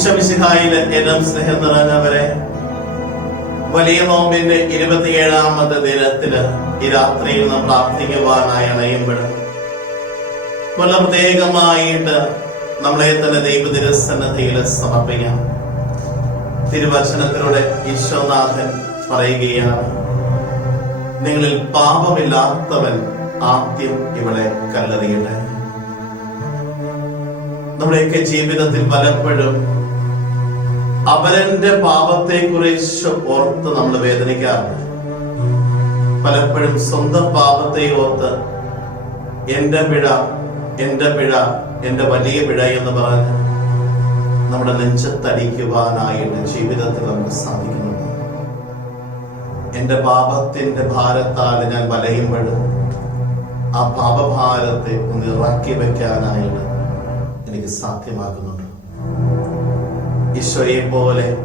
ഈശ്വമിശിഹായിലെ ഏറ്റവും സ്നേഹം നിറഞ്ഞവരെ വലിയ നോമ്പിന്റെ ഇരുപത്തിയേഴാമത്തെ ദിനത്തിൽ ഈ രാത്രിയിൽ നാം പ്രാർത്ഥിക്കുവാനായി അണയുമ്പോൾ വളരെ പ്രത്യേകമായിട്ട് നമ്മളെ തന്നെ ദൈവതിരസന്നതയിൽ സമർപ്പിക്കാം. തിരുവചനത്തിലൂടെ ഈശ്വനാഥൻ പറയുകയാണ് നിങ്ങളിൽ പാപമില്ലാത്തവൻ ആദ്യം ഇവിടെ കല്ലെറിയട്ടെ. നമ്മുടെയൊക്കെ ജീവിതത്തിൽ പലപ്പോഴും അവരന്റെ പാപത്തെ കുറിച്ച് ഓർത്ത് നമ്മൾ വേദനിക്കാറുണ്ട്. പലപ്പോഴും സ്വന്തം പാപത്തെ ഓർത്ത് എന്റെ പിഴ എന്റെ പിഴ എന്റെ വലിയ പിഴ എന്ന് പറഞ്ഞ് നമ്മുടെ നെഞ്ചത്തടിക്കുവാനായിട്ട് ജീവിതത്തിൽ നമുക്ക് സാധിക്കുന്നുണ്ട്. എന്റെ പാപത്തിന്റെ ഭാരത്താൽ ഞാൻ വലയുമ്പോഴും ആ പാപഭാരത്തെ ഒന്ന് ഇറക്കി വെക്കാനായിട്ട് എനിക്ക് സാധ്യമാകുന്നുണ്ട്. ഈശോയെ പോലെ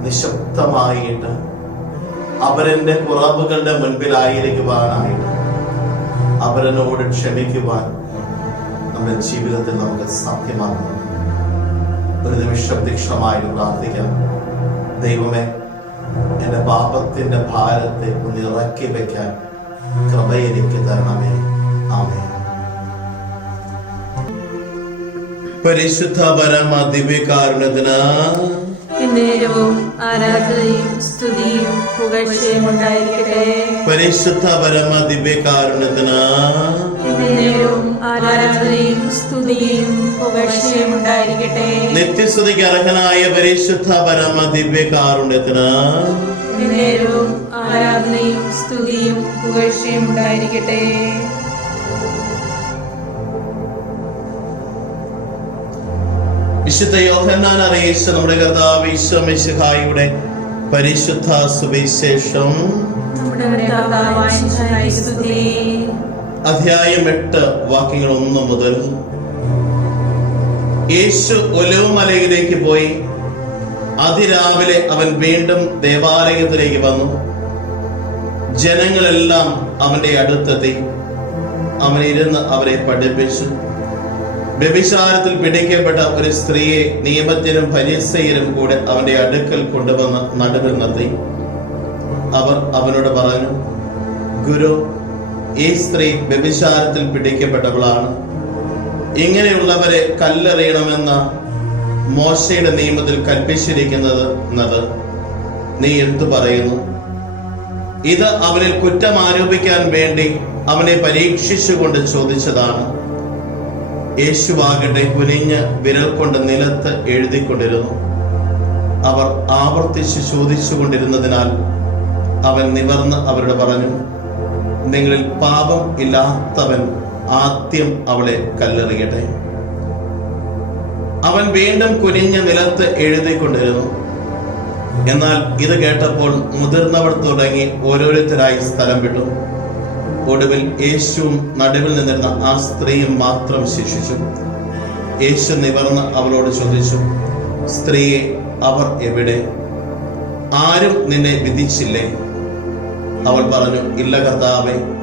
നിശബ്ദമായിട്ട് അവരെന്റെ കുറവുകളുടെ മുൻപിലായിരിക്കുവാനായിട്ട് അവരനോട് ക്ഷമിക്കുവാൻ നമ്മുടെ ജീവിതത്തിൽ നമുക്ക് സാധ്യമാകുന്നു. ഒരു നിമിഷം ദീക്ഷമായി പ്രാർത്ഥിക്കാം. ദൈവമേ എന്റെ പാപത്തിന്റെ ഭാരത്തെ ഒന്ന് ഇറക്കി വെക്കാൻ കൃപയെനിക്ക് തരണമേ. പരിശുദ്ധ പരമ ദിവ്യകാരുണ്യത്തിന് ആരാധനയും സ്തുതിയും പുകഴ്ചയും ഉണ്ടായിരിക്കട്ടെ പരിശുദ്ധ പരമ ദിവ്യകാരുണ്യത്തിന് ആരാധനയും സ്തുതിയും പുകഴ്ചയും ഉണ്ടായിരിക്കട്ടെ നിത്യസ്തുതിക്ക് അർഹനായ പരിശുദ്ധ പരമ ദിവ്യകാരുണ്യത്തിന് ആരാധനയും സ്തുതിയും പുകഴ്ചയും ഉണ്ടായിരിക്കട്ടെ വിശുദ്ധ യോഹന്നാൻ അറിയിച്ച നമ്മുടെ കർത്താവ് ഈശ്വമിശിഹായുടെ പരിശുദ്ധ സുവിശേഷം. അധ്യായം എട്ട് വാക്യങ്ങൾ ഒന്ന് മുതൽ. യേശു ഒലവുമലയിലേക്ക് പോയി. അതിരാവിലെ അവൻ വീണ്ടും ദേവാലയത്തിലേക്ക് വന്നു. ജനങ്ങളെല്ലാം അവന്റെ അടുത്തെത്തി. അവൻ ഇരുന്ന് അവരെ പഠിപ്പിച്ചു. വ്യഭിചാരത്തിൽ പിടിക്കപ്പെട്ട ഒരു സ്ത്രീയെ നിയമത്തിനും പരിസ്ഥയിലും കൂടെ അവന്റെ അടുക്കൽ കൊണ്ടുവന്ന് നടുവിൽ നിർത്തി അവർ അവനോട് പറഞ്ഞു ഗുരു ഈ സ്ത്രീ വ്യഭിചാരത്തിൽ പിടിക്കപ്പെട്ടവളാണ്. ഇങ്ങനെയുള്ളവരെ കല്ലെറിയണമെന്ന മോശയുടെ നിയമത്തിൽ കൽപ്പിച്ചിരിക്കുന്നത് എന്നത് നീ എന്തു പറയുന്നു? ഇത് അവനിൽ കുറ്റം ആരോപിക്കാൻ വേണ്ടി അവനെ പരീക്ഷിച്ചുകൊണ്ട് ചോദിച്ചതാണ്. യേശുവാകട്ടെ കുനിഞ്ഞ് വിരൽ കൊണ്ട് നിലത്ത് എഴുതിക്കൊണ്ടിരുന്നു. അവർ ആവർത്തിച്ച് ചോദിച്ചുകൊണ്ടിരുന്നതിനാൽ അവൻ നിവർന്ന് അവരോട് പറഞ്ഞു നിങ്ങളിൽ പാപം ഇല്ലാത്തവൻ ആദ്യം അവളെ കല്ലെറിയട്ടെ. അവൻ വീണ്ടും കുനിഞ്ഞ് നിലത്ത് എഴുതിക്കൊണ്ടിരുന്നു. എന്നാൽ ഇത് കേട്ടപ്പോൾ മുതിർന്നവർ തുടങ്ങി ഓരോരുത്തരായി സ്ഥലം വിട്ടു. ഒടുവിൽ യേശുവും നടുവിൽ നിന്നിരുന്ന ആ സ്ത്രീയും മാത്രം ശിക്ഷിച്ചു. യേശു നിവർന്ന് അവളോട് ചോദിച്ചു സ്ത്രീയെ അവർ എവിടെ? ആരും നിന്നെ വിധിച്ചില്ലേ? അവൾ പറഞ്ഞു ഇല്ല കർത്താവെ.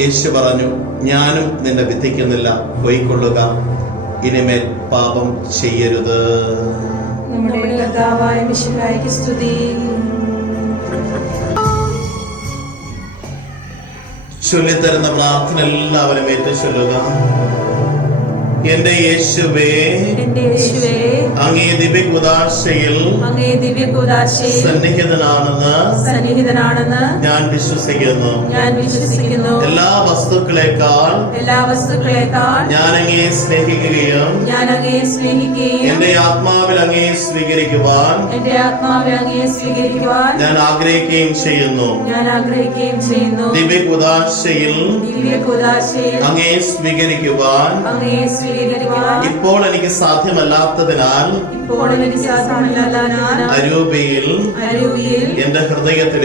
യേശു പറഞ്ഞു ഞാനും നിന്നെ വിധിക്കുന്നില്ല പോയിക്കൊള്ളുക. ഇനിമേൽ പാപം ചെയ്യരുത്. നമ്മുടെ കർത്താവായ മിഷനായിക്ക് സ്തുതി. ചൊല്ലിത്തരുന്ന പ്രാർത്ഥന എല്ലാവരും ഏറ്റു ചൊല്ലുക. എന്റെ യേശുവേ അങ്ങേ ദിവ്യ കുദാശയിൽ സന്നിഹിതനാണെന്ന് സന്നിഹിതനാണെന്ന് ഞാൻ വിശ്വസിക്കുന്നു. ഞാൻ വിശ്വസിക്കുന്നു. എല്ലാ വസ്തുക്കളെക്കാൾ എല്ലാ വസ്തുക്കളെക്കാൾ ഞാൻ അങ്ങയെ സ്നേഹിക്കുകയും ഞാൻ അങ്ങയെ സ്നേഹിക്കുകയും എന്റെ ആത്മാവിൽ അങ്ങയെ സ്വീകരിക്കുവാൻ എന്റെ ആത്മാവിൽ അങ്ങയെ സ്വീകരിക്കുവാൻ ഞാൻ ആഗ്രഹിക്കുകയും ചെയ്യുന്നു. ഞാൻ ആഗ്രഹിക്കുകയും ചെയ്യുന്നു. ദിവ്യകുദാശയിൽ ദിവ്യകൂദാശയിൽ അങ്ങയെ സ്വീകരിക്കുവാൻ അങ്ങയെ സ്വീകരിക്കുവാൻ ഇപ്പോൾ എനിക്ക് സാധ്യമല്ലാത്തതിനാൽ ഇപ്പോൾ എനിക്ക് സാധ്യമല്ലാത്തതിനാൽ അരൂപയിൽ അരൂപയിൽ എന്റെ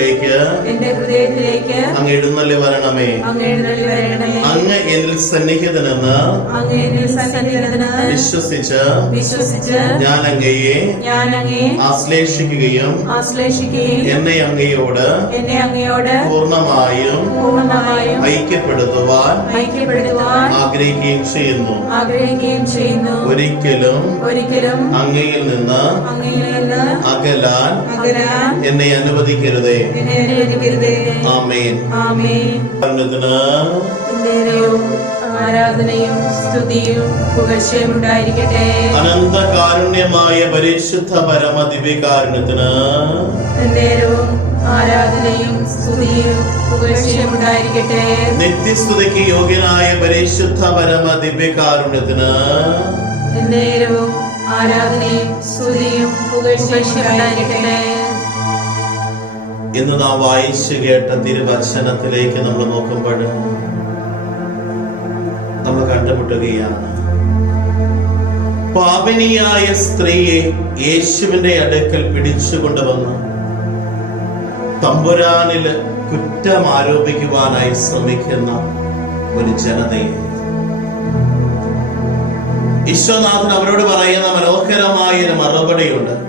ഹൃദയത്തിലേക്ക് എന്റെ ഹൃദയത്തിലേക്ക് അങ്ങ് എഴുന്നള്ളി വരണമേ. അങ്ങ് എഴുന്നള്ളി വരണമേ. അങ്ങ് എന്നിൽ സന്നിഹിതനെന്ന് അങ്ങ് എന്നിൽ സന്നിഹിതനെന്ന് വിശ്വസിച്ച് വിശ്വസിച്ച് ഞാൻ അങ്ങയെ ഞാൻ അങ്ങയെ ആശ്ലേഷിക്കുകയും ആശ്ലേഷിക്കുകയും എന്നെ അങ്ങയോട് എന്നെ അങ്ങയോട് പൂർണമായും പൂർണമായും ഐക്യപ്പെടുത്തുവാൻ ഐക്യപ്പെടുത്തുവാൻ ആഗ്രഹിക്കുകയും ചെയ്യുന്നു. ആഗ്രഹിക്കുകയും ചെയ്യുന്നു. ഒരിക്കലും ഒരിക്കലും അങ്ങയിൽ നിന്ന് അങ്ങയിൽ നിന്ന് അകലാൻ അകലാൻ എന്നെ അനുവദിക്കരുതേ. ആരാധനയും സ്തുതിയും പുകഴ്ചയും ഉണ്ടായിരിക്കട്ടെ അനന്ത കാരുണ്യമായ പരിശുദ്ധ പരമ ദിവ്യകാരുണ്യത്തിന് നേരവും ആരാധനയും സ്തുതിയും പുകഴ്ചയും ഉണ്ടായിരിക്കട്ടെ നിത്യസ്തുതിക്ക് യോഗ്യനായ പരിശുദ്ധ പരമ ദിവ്യകാരുണ്യത്തിന് നേരവും ആരാധനയും സ്തുതിയും പുകഴ്ചയും ഉണ്ടായിരിക്കട്ടെ ഇന്ന് നാം വായിച്ചു കേട്ട തിരുവചനത്തിലേക്ക് നമ്മൾ നോക്കുമ്പോൾ നമ്മൾ കണ്ടുമുട്ടുകയാണ്. പാപിനിയായ സ്ത്രീയെ യേശുവിന്റെ അടുക്കൽ പിടിച്ചുകൊണ്ടുവന്ന് തമ്പുരാനിൽ കുറ്റം ആരോപിക്കുവാനായി ശ്രമിക്കുന്ന ഒരു ജനതയെ. ഈശ്വനാഥൻ അവരോട് പറയുന്ന മനോഹരമായ ഒരു മറുപടിയുണ്ട്.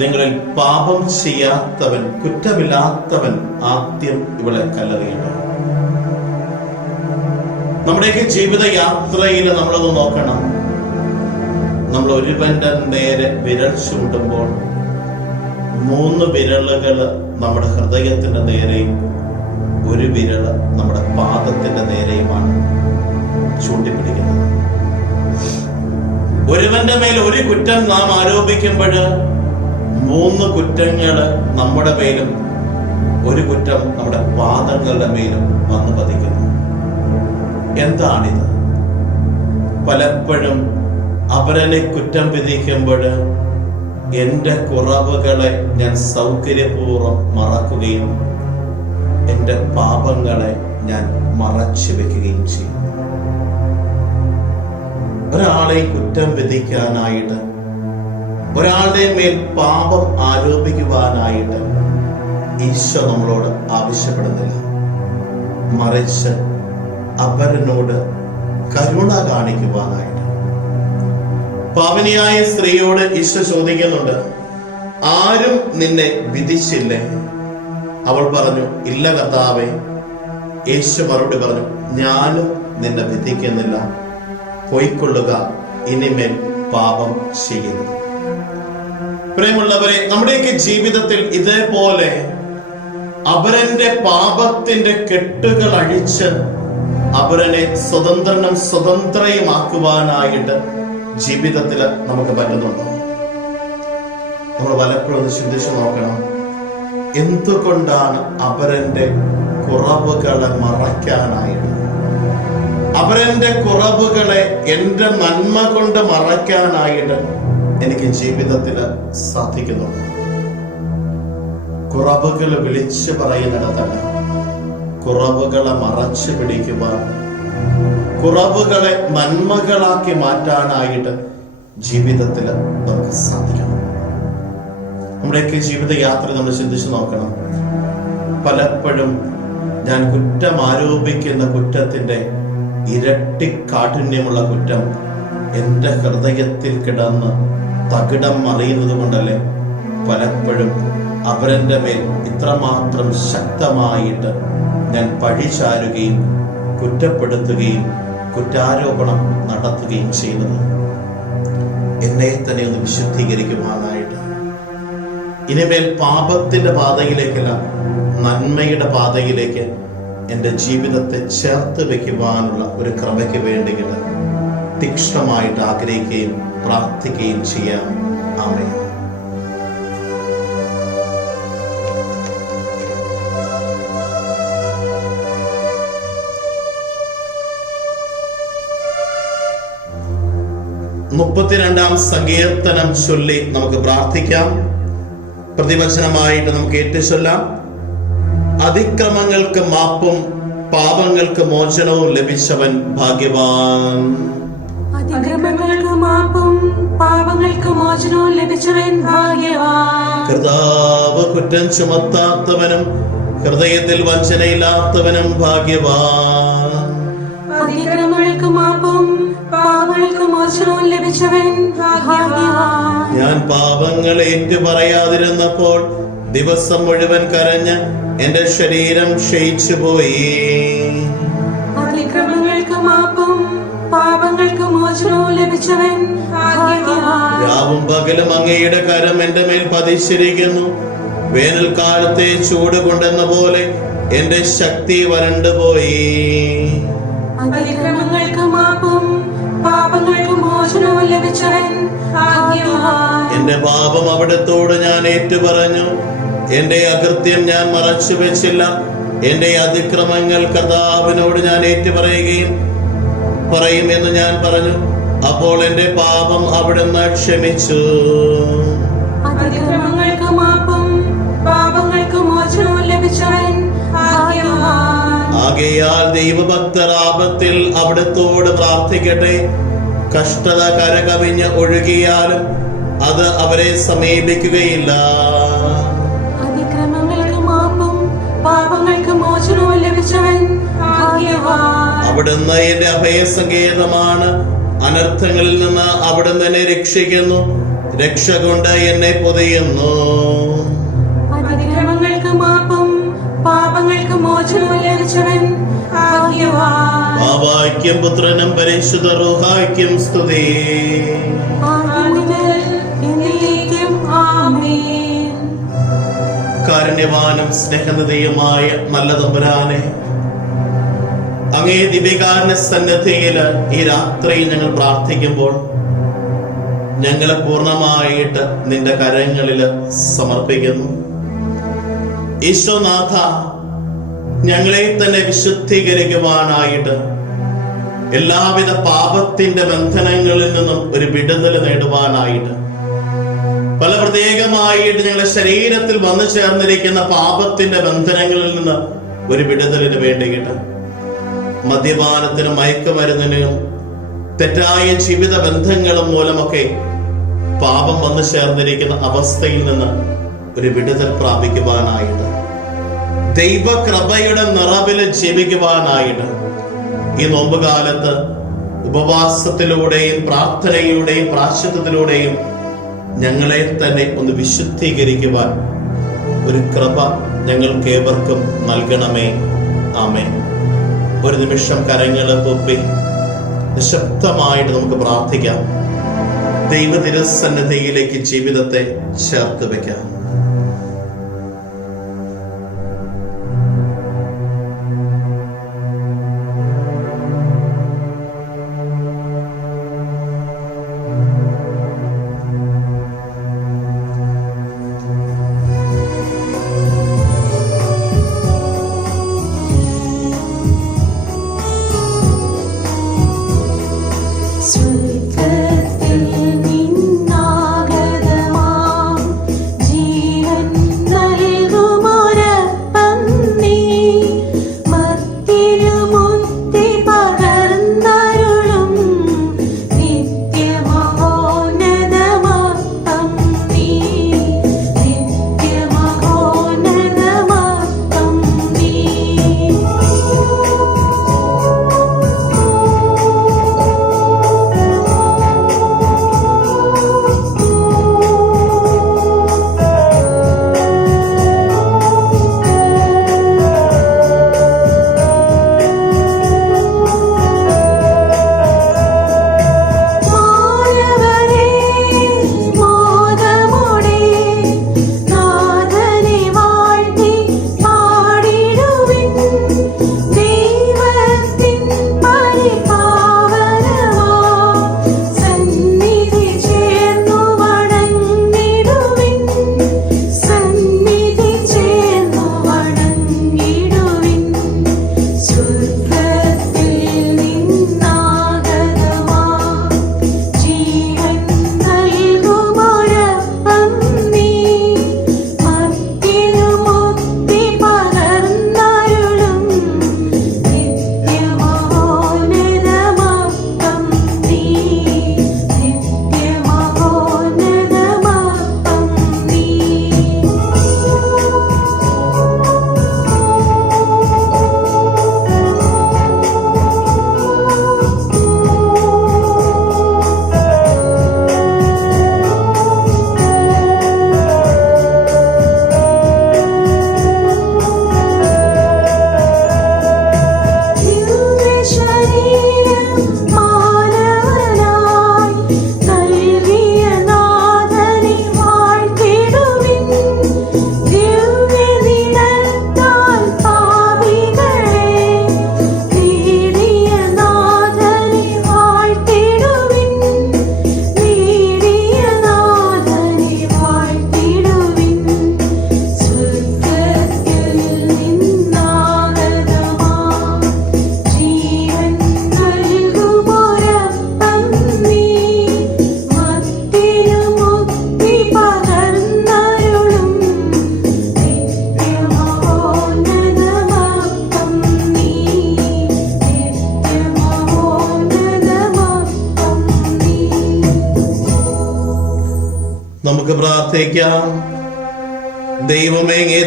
നിങ്ങളിൽ പാപം ചെയ്യാത്തവൻ കുറ്റമില്ലാത്തവൻ ആദ്യം ഇവളെ കല്ലെറിയട്ടെ നമ്മുടെയൊക്കെ ജീവിത യാത്രയിൽ നമ്മളൊന്ന് നോക്കണം. നമ്മൾ ഒരുവന്റെ നേരെ വിരൽ ചൂണ്ടുമ്പോൾ മൂന്ന് വിരലുകൾ നമ്മുടെ ഹൃദയത്തിന്റെ നേരെയും ഒരു വിരൽ നമ്മുടെ പാദത്തിന്റെ നേരെയുമാണ് ചൂണ്ടിപ്പിടിക്കുന്നത്. ഒരുവന്റെ മേൽ ഒരു കുറ്റം നാം ആരോപിക്കുമ്പോൾ മൂന്ന് കുറ്റങ്ങൾ നമ്മുടെ മേലും ഒരു കുറ്റം നമ്മുടെ പാദങ്ങളുടെ മേലും വന്ന് പതിക്കുന്നു. എന്താണിത്? പലപ്പോഴും അവരനെ കുറ്റം വിധിക്കുമ്പോൾ എന്റെ കുറവുകളെ ഞാൻ സൗകര്യപൂർവം മറക്കുകയും എന്റെ പാപങ്ങളെ ഞാൻ മറച്ചു വെക്കുകയും ചെയ്യും. ഒരാളെ കുറ്റം വിധിക്കാനായിട്ട് ഒരാളുടെ മേൽ പാപം ആരോപിക്കുവാനായിട്ട് ഈശോ നമ്മളോട് ആവശ്യപ്പെടുന്നില്ല. മറിച്ച് അവരനോട് കരുണ കാണിക്കുവാനായിട്ട്. പാവനിയായ സ്ത്രീയോട് ഈശോ ചോദിക്കുന്നുണ്ട് ആരും നിന്നെ വിധിച്ചില്ലേ? അവൾ പറഞ്ഞു ഇല്ല കർത്താവേ. യേശു മറുപടി പറഞ്ഞു ഞാനും നിന്നെ വിധിക്കുന്നില്ല. പോയിക്കൊള്ളുക ഇനിമേൽ പാപം ചെയ്യരുത്. പ്രിയമുള്ളവരെ നമ്മുടെയൊക്കെ ജീവിതത്തിൽ ഇതേപോലെ അവരന്റെ പാപത്തിന്റെ കെട്ടുകൾ അഴിച്ച് അവരനെ സ്വതന്ത്രനും സ്വതന്ത്രയുമാക്കുവാനായിട്ട് ജീവിതത്തിൽ നമുക്ക് പറ്റുന്നുണ്ടോ? നമ്മൾ പലപ്പോഴും ഒന്ന് ചിന്തിച്ചു നോക്കണം. എന്തുകൊണ്ടാണ് അവരന്റെ കുറവുകളെ മറയ്ക്കാനായിട്ട്? അവരന്റെ കുറവുകളെ എന്റെ നന്മ കൊണ്ട് മറയ്ക്കാനായിട്ട് എനിക്ക് ജീവിതത്തിൽ സാധിക്കുന്നു. കുറവുകൾ വിളിച്ചു പറയുന്നിടത്തല്ല കുറവുകളെ മറച്ചു പിടിക്കുവാൻ കുറവുകളെ നന്മകളാക്കി മാറ്റാനായിട്ട് ജീവിതത്തിൽ നമുക്ക് സാധിക്കണം. നമ്മുടെയൊക്കെ ജീവിത യാത്ര നമ്മൾ ചിന്തിച്ചു നോക്കണം. പലപ്പോഴും ഞാൻ കുറ്റം ആരോപിക്കുന്ന കുറ്റത്തിന്റെ ഇരട്ടി കാഠിന്യമുള്ള കുറ്റം എന്റെ ഹൃദയത്തിൽ കിടന്ന് തകിടം മറിയുന്നത് കൊണ്ടല്ലേ? പലപ്പോഴും അവരെ മേൽ ഇത്രമാത്രം ശക്തമായിട്ട് ഞാൻ പഴിചാരുകയും കുറ്റപ്പെടുത്തുകയും കുറ്റാരോപണം നടത്തുകയും ചെയ്യുന്നത് എന്നെ തന്നെ ഒന്ന് വിശുദ്ധീകരിക്കുവാനായിട്ട് ഇനിമേൽ പാപത്തിന്റെ പാതയിലേക്കല്ല നന്മയുടെ പാതയിലേക്ക് എന്റെ ജീവിതത്തെ ചേർത്ത് വെക്കുവാനുള്ള ഒരു ക്രമയ്ക്ക് വേണ്ടിയിട്ട് തീക്ഷ്ണമായിട്ട് ആഗ്രഹിക്കുകയും പ്രാർത്ഥിക്കുകയും ചെയ്യാം. ആമേ മുപ്പത്തിരണ്ടാം സങ്കീർത്തനം ചൊല്ലി നമുക്ക് പ്രാർത്ഥിക്കാം. പ്രതിവചനമായിട്ട് നമുക്ക് ഏറ്റുചൊല്ലാം. അതിക്രമങ്ങൾക്ക് മാപ്പും പാപങ്ങൾക്ക് മോചനവും ലഭിച്ചവൻ ഭാഗ്യവാൻ. അതിക്രമങ്ങൾക്ക് മാപ്പും പാപങ്ങൾക്ക് മോചനവും ലഭിച്ചവൻ ഭാഗ്യവാൻ. കർത്താവ് കുറ്റം ചുമത്താത്തവനും ഹൃദയത്തിൽ വഞ്ചനയില്ലാത്തവനും ഭാഗ്യവാൻ. അതിക്രമങ്ങൾക്ക് മാപ്പും പാപങ്ങൾക്ക് മോചനവും ലഭിച്ചവൻ ഭാഗ്യവാൻ. ഞാൻ പാപങ്ങൾ ഏറ്റു പറയാതിരുന്നപ്പോൾ ദിവസം മുഴുവൻ കരഞ്ഞ് എന്റെ ശരീരം ക്ഷയിച്ചു പോയി അതിക്രമങ്ങൾക്ക് മാപ്പും പാപ പാപങ്ങൾക്ക് മോചനവും ലഭിച്ചവൻ രാവും പകലും അങ്ങയുടെ കരം എന്റെ മേൽ പതിച്ചിരിക്കുന്നു. വേനൽക്കാലത്തെ ചൂട് കൊണ്ടെന്ന പോലെ എന്റെ ശക്തി വരണ്ടുപോയി അതിക്രമങ്ങൾക്ക് മാപ്പും പാപങ്ങൾക്ക് മോചനവും ലഭിച്ചവൻ ഭാഗ്യവാൻ. എന്റെ പാപം അവിടത്തോട് ഞാൻ ഏറ്റുപറഞ്ഞു. എന്റെ അകൃത്യം ഞാൻ മറച്ചു വെച്ചില്ല. എന്റെ അതിക്രമങ്ങൾ കർത്താവിനോട് ഞാൻ ഏറ്റുപറയുകയും പറയുമെന്ന് ഞാൻ പറഞ്ഞു. അപ്പോൾ എന്റെ പാപം അവിടുന്ന് ക്ഷമിച്ചു. ആകയാൽ ദൈവഭക്തർ ആപത്തിൽ അവിടത്തോട് പ്രാർത്ഥിക്കട്ടെ. കഷ്ടത കരകവിഞ്ഞ് ഒഴുകിയാലും അത് അവരെ സമീപിക്കുകയില്ല. അതിക്രമങ്ങൾക്ക് മാപ്പും പാപങ്ങൾക്ക് മോചനവും ലഭിച്ചവൻ അവിടുന്ന് എന്റെ അഭയസങ്കേതമാണ്. അനർത്ഥങ്ങളിൽ നിന്ന് അവിടുന്ന് എന്നെ രക്ഷിക്കുന്നു. രക്ഷ കൊണ്ട് എന്നെ പൊതിയുന്നു. ബാബായ്ക്കും പുത്രനും പരിശുദ്ധ റുഹായ്ക്കും സ്തുതി. കാരുണ്യവാനും സ്നേഹനിധിയുമായ നല്ല തമ്പുരാനെ അങ്ങേ ദിവ്യകാരന്റെ സന്നദ്ധയിൽ ഈ രാത്രിയിൽ ഞങ്ങൾ പ്രാർത്ഥിക്കുമ്പോൾ ഞങ്ങളെ പൂർണമായിട്ട് നിന്റെ കരങ്ങളിൽ സമർപ്പിക്കുന്നു. ഈശോനാഥ ഞങ്ങളെ തന്നെ വിശുദ്ധീകരിക്കുവാനായിട്ട് എല്ലാവിധ പാപത്തിന്റെ ബന്ധനങ്ങളിൽ നിന്നും ഒരു വിടുതൽ നേടുവാനായിട്ട് പല പ്രത്യേകമായിട്ട് ഞങ്ങളുടെ ശരീരത്തിൽ വന്നു ചേർന്നിരിക്കുന്ന പാപത്തിന്റെ ബന്ധനങ്ങളിൽ നിന്ന് ഒരു വിടുതലിന് വേണ്ടിയിട്ട് മദ്യപാനത്തിനും മയക്കുമരുന്നിനും തെറ്റായ ജീവിത ബന്ധങ്ങളും മൂലമൊക്കെ പാപം വന്നു ചേർന്നിരിക്കുന്ന അവസ്ഥയിൽ നിന്ന് ഒരു വിടുതൽ പ്രാപിക്കുവാനായിട്ട് ദൈവകൃപയുടെ നിറവിൽ ജീവിക്കുവാനായിട്ട് ഈ നോമ്പുകാലത്ത് ഉപവാസത്തിലൂടെയും പ്രാർത്ഥനയിലൂടെയും പ്രാശ്ചിത്വത്തിലൂടെയും ഞങ്ങളെ തന്നെ ഒന്ന് വിശുദ്ധീകരിക്കുവാൻ ഒരു കൃപ ഞങ്ങൾക്ക് ഏവർക്കും നൽകണമേ. ആമേ ഒരു നിമിഷം കരങ്ങൾ പൊപ്പി നിശബ്ദമായിട്ട് നമുക്ക് പ്രാർത്ഥിക്കാം. ദൈവ തിരുസന്നിധിയിലേക്ക് ജീവിതത്തെ ചേർത്ത് വെക്കാം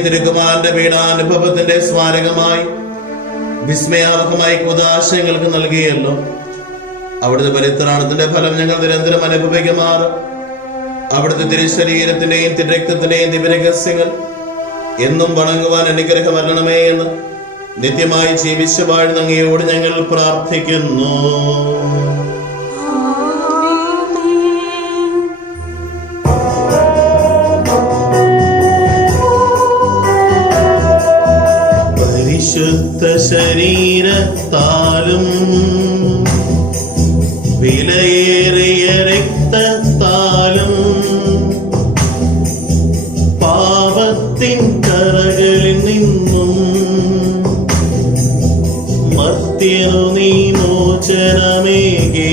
തിരുക്കുമാരന്റെ പീഡാനുഭവത്തിന്റെ സ്മാരകമായി വിസ്മയാവഹമായി കുതാശയങ്ങൾക്ക് നൽകിയല്ലോ. അവിടുത്തെ പരിത്രാണത്തിന്റെ ഫലം ഞങ്ങൾ നിരന്തരം അനുഭവിക്കുമാറ്. അവിടുത്തെ തിരുശരീരത്തിന്റെയും തിരക്തത്തിന്റെയും ദിവരഹസ്യങ്ങൾ എന്നും വണങ്ങുവാൻ അനുഗ്രഹം വരണമേ എന്ന് നിത്യമായി ജീവിച്ചു വാഴുന്നങ്ങയോട് ഞങ്ങൾ പ്രാർത്ഥിക്കുന്നു. വിശുദ്ധ ശരീരത്താലും വിലയേറിയ രക്തത്താലും പാപത്തിൻ കറകളിൽ നിന്നും മർത്യനു നീ മോചനമേകേ.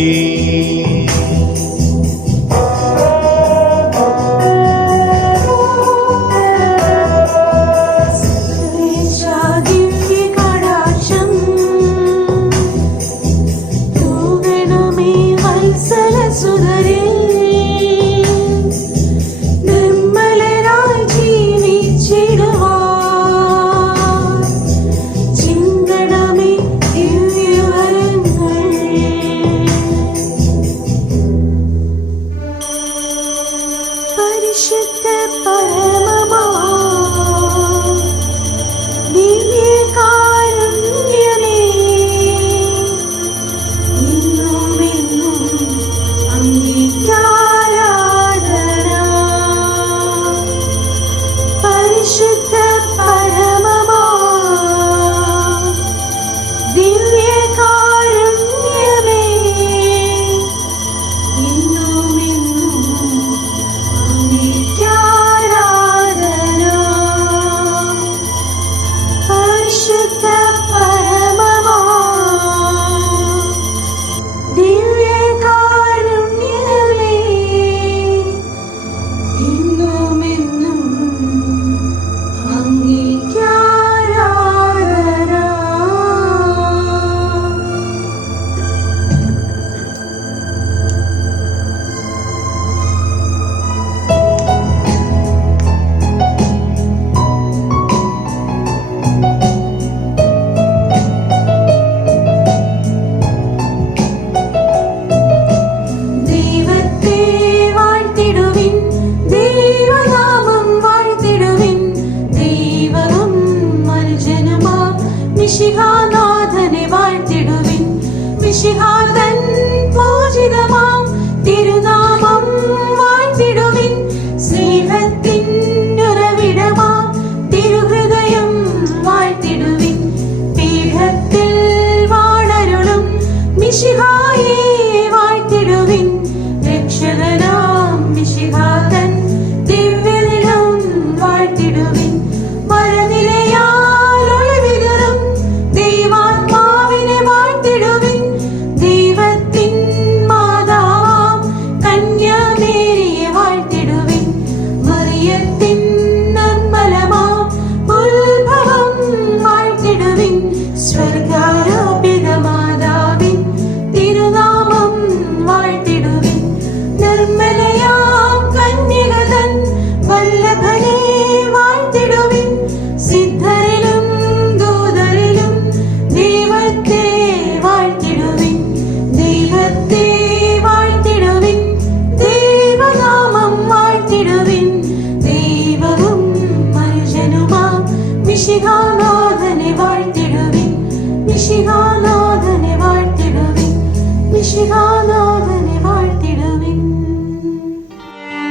你的梦